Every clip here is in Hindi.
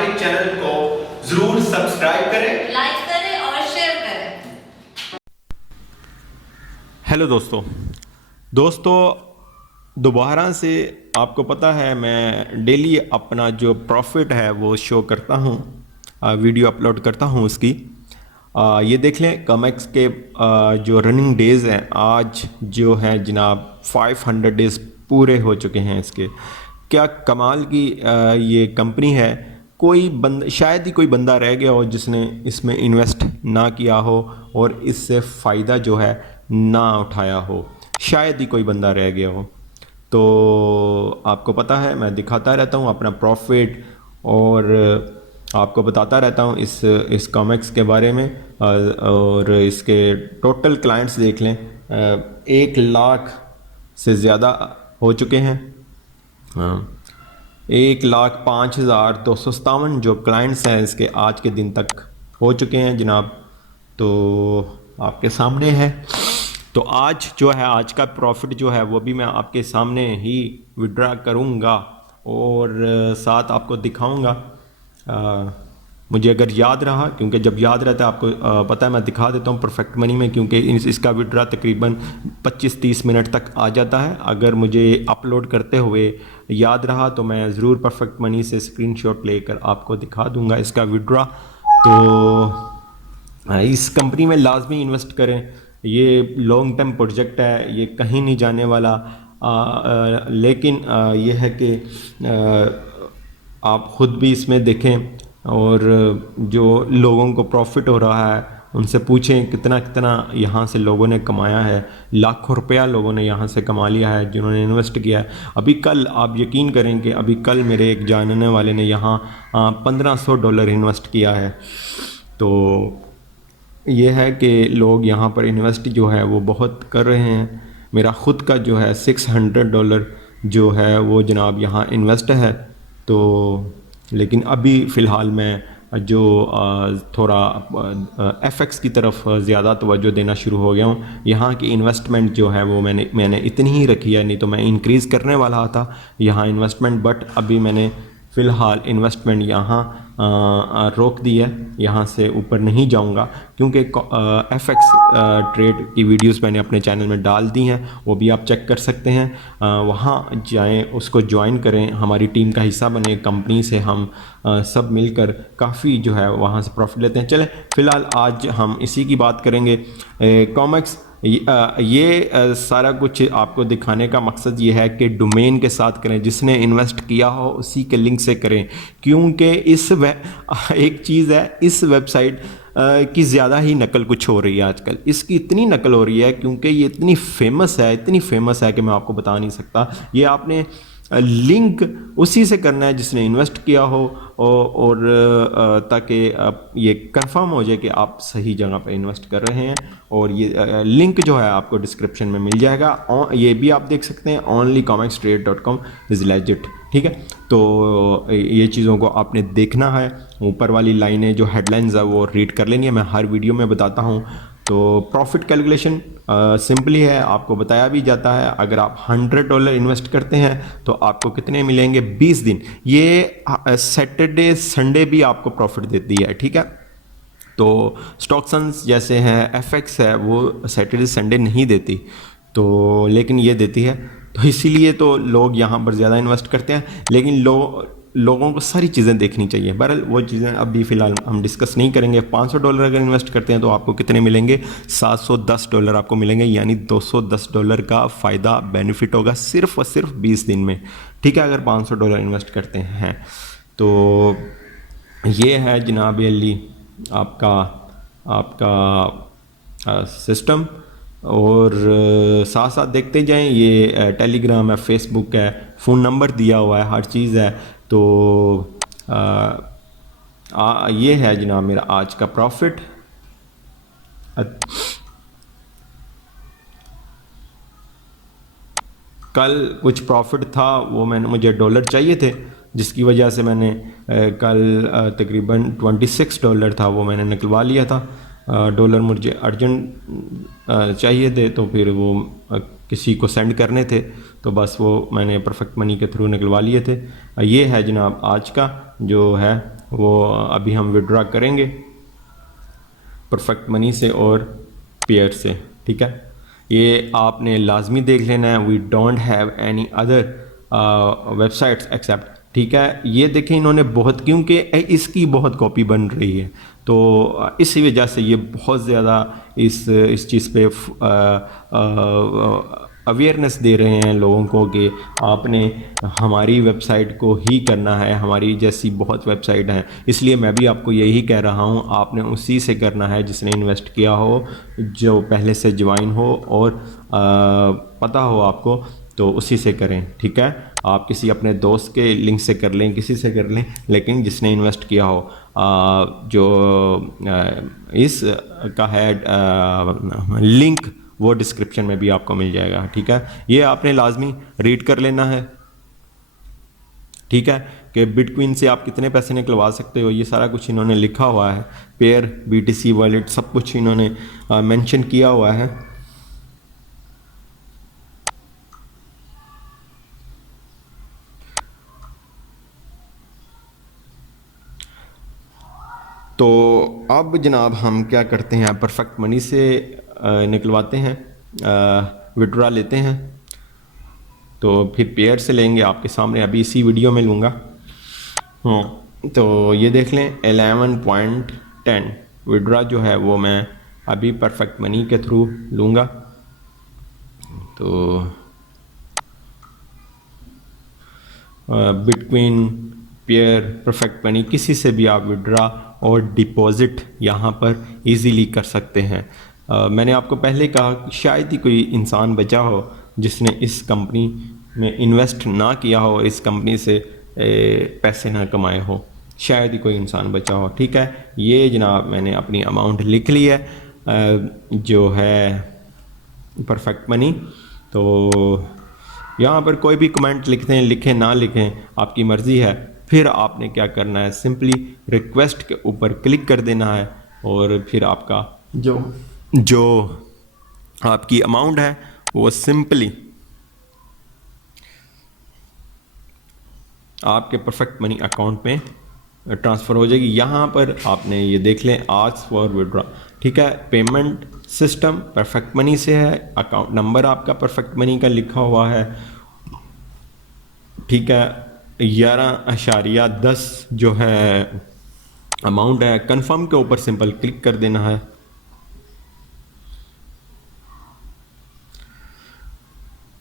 हमारे चैनल को जरूर सब्सक्राइब करें, लाइक करें और शेयर करें। हेलो दोस्तों दोबारा से आपको पता है मैं डेली अपना जो प्रॉफिट है वो शो करता हूँ, वीडियो अपलोड करता हूँ उसकी। ये देख लें कॉमेक्स के जो रनिंग डेज़ हैं आज जो है जनाब 500 डेज़ पूरे हो चुके हैं इसके। क्या कमाल की ये कंपनी है। कोई शायद ही कोई बंदा रह गया हो जिसने इसमें इन्वेस्ट ना किया हो और इससे फ़ायदा जो है ना उठाया हो, शायद ही कोई बंदा रह गया हो। तो आपको पता है मैं दिखाता रहता हूँ अपना प्रॉफिट और आपको बताता रहता हूँ इस कॉमिक्स के बारे में। और इसके टोटल क्लाइंट्स देख लें 1 लाख से ज़्यादा हो चुके हैं। 1,05,257 जो क्लाइंट्स हैं इसके आज के दिन तक हो चुके हैं जनाब। तो आपके सामने है। तो आज जो है आज का प्रॉफिट जो है वो भी मैं आपके सामने ही विड्रा करूँगा और साथ आपको दिखाऊँगा। मुझे अगर याद रहा, क्योंकि जब याद रहता है आपको पता है मैं दिखा देता हूँ परफेक्ट मनी में, क्योंकि इसका विड्रा तकरीबन 25-30 मिनट तक आ जाता है। अगर मुझे अपलोड करते हुए याद रहा तो मैं ज़रूर परफेक्ट मनी से स्क्रीनशॉट लेकर आपको दिखा दूँगा इसका विड्रा। तो इस कंपनी में लाजमी इन्वेस्ट करें, ये लॉन्ग टर्म प्रोजेक्ट है, ये कहीं नहीं जाने वाला। लेकिन ये है कि आप ख़ुद भी इसमें देखें और जो लोगों को प्रॉफिट हो रहा है उनसे पूछें कितना कितना यहाँ से लोगों ने कमाया है। लाखों रुपया लोगों ने यहाँ से कमा लिया है जिन्होंने इन्वेस्ट किया है। अभी कल आप यकीन करें कि अभी कल मेरे एक जानने वाले ने यहाँ $1500 इन्वेस्ट किया है। तो ये है कि लोग यहाँ पर इन्वेस्ट जो है वो बहुत कर रहे हैं। मेरा ख़ुद का जो है $600 जो है वो जनाब यहाँ इन्वेस्ट है। तो लेकिन अभी फ़िलहाल मैं जो थोड़ा एफएक्स की तरफ ज़्यादा तवज्जो देना शुरू हो गया हूँ। यहाँ की इन्वेस्टमेंट जो है वो मैंने इतनी ही रखी है, नहीं तो मैं इंक्रीज़ करने वाला था यहाँ इन्वेस्टमेंट। बट अभी मैंने फ़िलहाल इन्वेस्टमेंट यहाँ रोक दी है, यहाँ से ऊपर नहीं जाऊँगा, क्योंकि एफएक्स ट्रेड की वीडियोस मैंने अपने चैनल में डाल दी हैं, वो भी आप चेक कर सकते हैं। वहाँ जाएं, उसको ज्वाइन करें, हमारी टीम का हिस्सा बने। कंपनी से हम सब मिलकर काफ़ी जो है वहाँ से प्रॉफिट लेते हैं। चलें फ़िलहाल आज हम इसी की बात करेंगे। कॉमिक्स ये सारा कुछ आपको दिखाने का मकसद ये है कि डोमेन के साथ करें, जिसने इन्वेस्ट किया हो उसी के लिंक से करें। क्योंकि एक चीज़ है, इस वेबसाइट की ज़्यादा ही नकल कुछ हो रही है आजकल। इसकी इतनी नकल हो रही है क्योंकि ये इतनी फेमस है कि मैं आपको बता नहीं सकता। ये आपने लिंक उसी से करना है जिसने इन्वेस्ट किया हो और ताकि ये कंफर्म हो जाए कि आप सही जगह पर इन्वेस्ट कर रहे हैं। और ये लिंक जो है आपको डिस्क्रिप्शन में मिल जाएगा। ये भी आप देख सकते हैं onlycomicstrade.com इज़ लेजिट। ठीक है, तो ये चीज़ों को आपने देखना है। ऊपर वाली लाइनें जो हेडलाइंस है वो रीड कर लेनी है, मैं हर वीडियो में बताता हूँ। तो प्रॉफिट कैलकुलेशन सिंपली है, आपको बताया भी जाता है। अगर आप $100 इन्वेस्ट करते हैं तो आपको कितने मिलेंगे? 20 दिन। ये सैटरडे संडे भी आपको प्रॉफिट देती है। ठीक है, तो स्टॉक्सन्स जैसे हैं, एफएक्स है, वो सैटरडे संडे नहीं देती, तो लेकिन ये देती है। तो इसीलिए तो लोग यहाँ पर ज़्यादा इन्वेस्ट करते हैं। लेकिन लोगों को सारी चीज़ें देखनी चाहिए। बहरहाल वो चीज़ें अभी फ़िलहाल हम डिस्कस नहीं करेंगे। $500 अगर इन्वेस्ट करते हैं तो आपको कितने मिलेंगे? $710 आपको मिलेंगे, यानी $210 का फ़ायदा बेनिफिट होगा सिर्फ और सिर्फ 20 दिन में। ठीक है, अगर $500 इन्वेस्ट करते हैं तो ये है जनाब अली आपका सिस्टम। और साथ साथ देखते जाएं, ये टेलीग्राम है, फेसबुक है, फ़ोन नंबर दिया हुआ है, हर चीज़ है। तो ये है जनाब मेरा आज का प्रॉफिट। कल कुछ प्रॉफिट था, वो मुझे डॉलर चाहिए थे, जिसकी वजह से मैंने कल तकरीबन $26 था वो मैंने निकलवा लिया था। डॉलर मुझे अर्जेंट चाहिए थे, तो फिर वो किसी को सेंड करने थे, तो बस वो मैंने परफेक्ट मनी के थ्रू निकलवा लिए थे। ये है जनाब आज का जो है वो अभी हम विड्रॉ करेंगे परफेक्ट मनी से और पेयर से, ठीक है। ये आपने लाजमी देख लेना है। We don't have any other websites except, ठीक है। ये देखें इन्होंने बहुत, क्योंकि इसकी बहुत कॉपी बन रही है, तो इसी वजह से ये बहुत ज़्यादा इस चीज़ पे अवेयरनेस दे रहे हैं लोगों को कि आपने हमारी वेबसाइट को ही करना है, हमारी जैसी बहुत वेबसाइट हैं। इसलिए मैं भी आपको यही कह रहा हूँ, आपने उसी से करना है जिसने इन्वेस्ट किया हो, जो पहले से ज्वाइन हो और पता हो आपको, तो उसी से करें, ठीक है। आप किसी अपने दोस्त के लिंक से कर लें, किसी से कर लें, लेकिन जिसने इन्वेस्ट किया हो। जो इस का है लिंक वो डिस्क्रिप्शन में भी आपको मिल जाएगा, ठीक है। ये आपने लाजमी रीड कर लेना है, ठीक है, कि बिटकॉइन से आप कितने पैसे निकलवा सकते हो, ये सारा कुछ इन्होंने लिखा हुआ है। पेयर, BTC वॉलेट, सब कुछ इन्होंने मेंशन किया हुआ है। तो अब जनाब हम क्या करते हैं, परफेक्ट मनी से निकलवाते हैं, विड्रॉ लेते हैं। तो फिर पेयर से लेंगे, आपके सामने अभी इसी वीडियो में लूँगा। तो ये देख लें 11.10 विड्रॉ जो है वो मैं अभी परफेक्ट मनी के थ्रू लूँगा। तो बिटकॉइन, पेयर, परफेक्ट मनी, किसी से भी आप विड्रॉ और डिपॉजिट यहाँ पर इजीली कर सकते हैं। मैंने आपको पहले कहा कि शायद ही कोई इंसान बचा हो जिसने इस कंपनी में इन्वेस्ट ना किया हो, इस कंपनी से पैसे ना कमाए हो, शायद ही कोई इंसान बचा हो, ठीक है। ये जनाब मैंने अपनी अमाउंट लिख ली है, जो है परफेक्ट मनी। तो यहाँ पर कोई भी कमेंट लिखते हैं, लिखें ना लिखें, आपकी मर्ज़ी है। फिर आपने क्या करना है, सिंपली रिक्वेस्ट के ऊपर क्लिक कर देना है और फिर आपका जो आपकी अमाउंट है वो सिंपली आपके परफेक्ट मनी अकाउंट में ट्रांसफ़र हो जाएगी। यहाँ पर आपने ये देख लें, आस्क फॉर विड्रॉ, ठीक है। पेमेंट सिस्टम परफेक्ट मनी से है, अकाउंट नंबर आपका परफेक्ट मनी का लिखा हुआ है, ठीक है। 11.10 जो है अमाउंट है। कंफर्म के ऊपर सिंपल क्लिक कर देना है।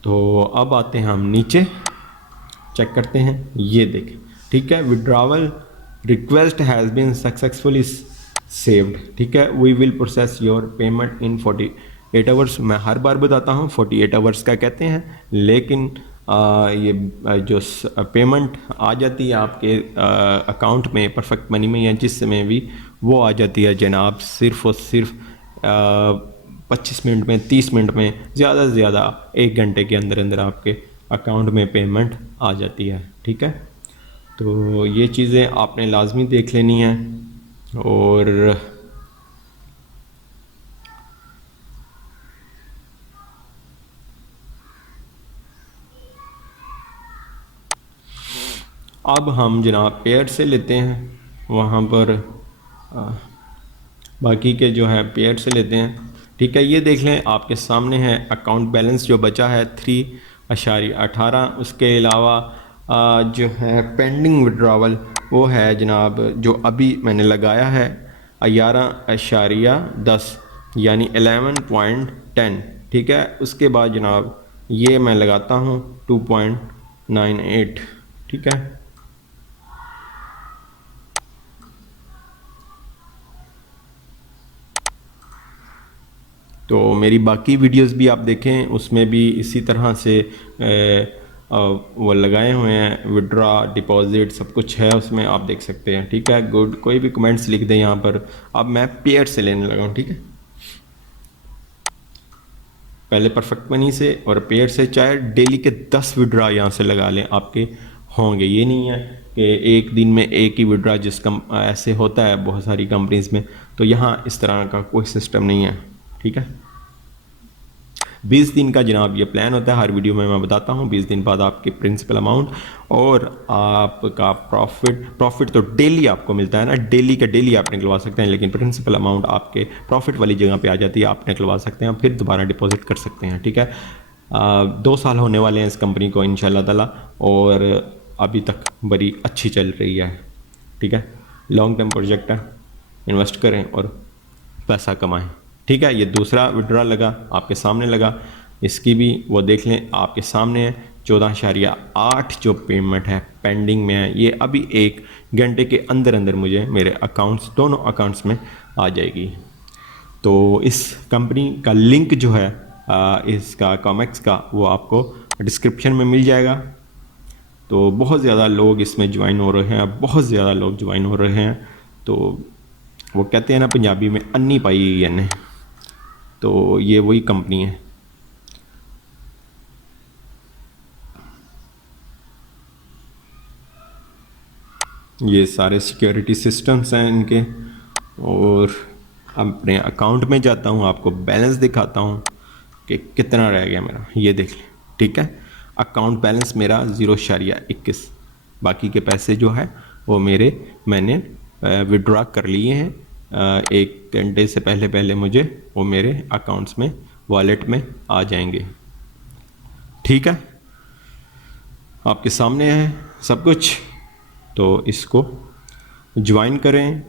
तो अब आते हैं हम नीचे, चेक करते हैं, ये देखें, ठीक है। Withdrawal request has been successfully saved, ठीक है। We will process your payment in 48 hours. मैं हर बार बताता हूँ 48 आवर्स का कहते हैं, लेकिन ये जो पेमेंट आ जाती है आपके अकाउंट में परफेक्ट मनी में या जिस समय भी, वो आ जाती है जनाब सिर्फ़ और सिर्फ 25 मिनट में, 30 मिनट में, ज़्यादा से ज़्यादा 1 घंटे के अंदर अंदर आपके अकाउंट में पेमेंट आ जाती है, ठीक है। तो ये चीज़ें आपने लाजमी देख लेनी है। और अब हम जनाब पेयर से लेते हैं, वहाँ पर बाकी के जो है पेयर से लेते हैं, ठीक है। ये देख लें आपके सामने है अकाउंट बैलेंस जो बचा है 3.18। उसके अलावा जो है पेंडिंग विड्रॉवल वो है जनाब, जो अभी मैंने लगाया है 11.10 यानी 11.10, ठीक है। उसके बाद जनाब ये मैं लगाता हूँ 2.98, ठीक है। तो मेरी बाकी वीडियोस भी आप देखें, उसमें भी इसी तरह से वो लगाए हुए हैं, विड्रॉ, डिपॉजिट, सब कुछ है उसमें, आप देख सकते हैं, ठीक है। गुड, कोई भी कमेंट्स लिख दें यहाँ पर। अब मैं पेयर से लेने लगा हूँ, ठीक है। पहले परफेक्ट मनी से और पेयर से, चाहे डेली के 10 विड्रॉ यहाँ से लगा लें, आपके होंगे। ये नहीं है कि एक दिन में एक ही विड्रॉ, ऐसे होता है बहुत सारी कंपनीज़ में, तो यहाँ इस तरह का कोई सिस्टम नहीं है, ठीक है। 20 दिन का जनाब ये प्लान होता है, हर वीडियो में मैं बताता हूँ। 20 दिन बाद आपकी प्रिंसिपल अमाउंट और आपका प्रॉफिट तो डेली आपको मिलता है ना, डेली का डेली आप निकलवा सकते हैं, लेकिन प्रिंसिपल अमाउंट आपके प्रॉफिट वाली जगह पे आ जाती है, आप निकलवा सकते हैं, फिर दोबारा डिपॉजिट कर सकते हैं। ठीक है, 2 साल होने वाले हैं इस कंपनी को इंशाल्लाह ताला, और अभी तक बड़ी अच्छी चल रही है। ठीक है, लॉन्ग टर्म प्रोजेक्ट है, इन्वेस्ट करें और पैसा कमाएं। ठीक है, ये दूसरा विड्रॉल लगा आपके सामने लगा, इसकी भी वो देख लें, आपके सामने है। 14.8 जो पेमेंट है पेंडिंग में है, ये अभी 1 घंटे के अंदर अंदर मुझे मेरे अकाउंट्स, दोनों अकाउंट्स में आ जाएगी। तो इस कंपनी का लिंक जो है इसका कॉमेक्स का, वो आपको डिस्क्रिप्शन में मिल जाएगा। तो बहुत ज़्यादा लोग इसमें ज्वाइन हो रहे हैं, बहुत ज़्यादा लोग ज्वाइन हो रहे हैं। तो वो कहते हैं ना पंजाबी में, अन्नी पाई गई है ने, तो ये वही कंपनी है। ये सारे सिक्योरिटी सिस्टम्स हैं इनके, और अपने अकाउंट में जाता हूँ, आपको बैलेंस दिखाता हूँ कि कितना रह गया मेरा, ये देख लें। ठीक है, अकाउंट बैलेंस मेरा 0.21, बाकी के पैसे जो है वो मैंने विड्रॉ कर लिए हैं 1 घंटे से पहले मुझे वो मेरे अकाउंट्स में, वॉलेट में आ जाएंगे। ठीक है, आपके सामने है सब कुछ, तो इसको ज्वाइन करें,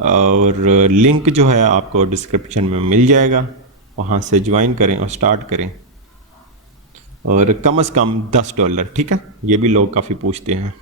और लिंक जो है आपको डिस्क्रिप्शन में मिल जाएगा, वहाँ से ज्वाइन करें और स्टार्ट करें, और कम से कम $10। ठीक है, ये भी लोग काफ़ी पूछते हैं।